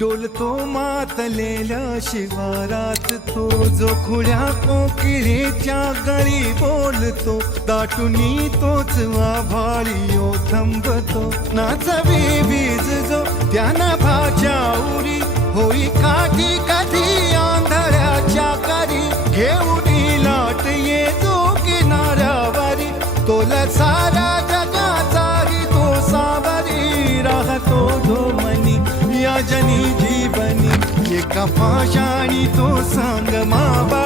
डोलतो मातलेल्या शिवारात तो जो खुळ्या कोकिळेच्या गळी बोलतो दाटुनी तोच आभाळी थांबतो नाचवी वीज जो त्याना भाच्या उरी होई काठी कधी आंधळ्याच्या करी घेऊन लाट ये जो किनाऱ्यावरी तोला सारा जगाचाही तो सावरी राहतो धोमनी या जनी जीवनी एका पाशाणी तो सांग माबा